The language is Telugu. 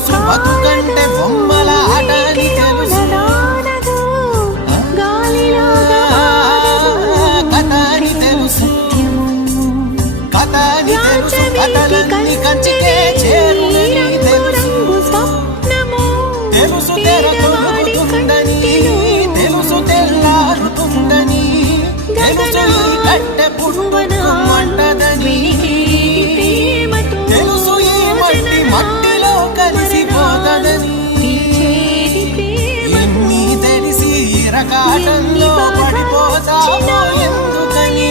తెలుసు బతుకంటే బొమ్మల ఆట అని తెలుసు కథ అని తెలుసు కథ అని తెలుసు కథలన్నీ కంచికే చేరునని తెలుసు తెలుసు తెర తొలుగుతుందని తెలుసు తెల్లారుతుందని తెలుసు ఈ కట్టె పుట్టుమంటదని తెలుసు ఈ మట్టి మట్టిలో కలిసిపోతదని ఎన్ని తెలిసి రకాటంలో పడిపోతామో ఎందుకని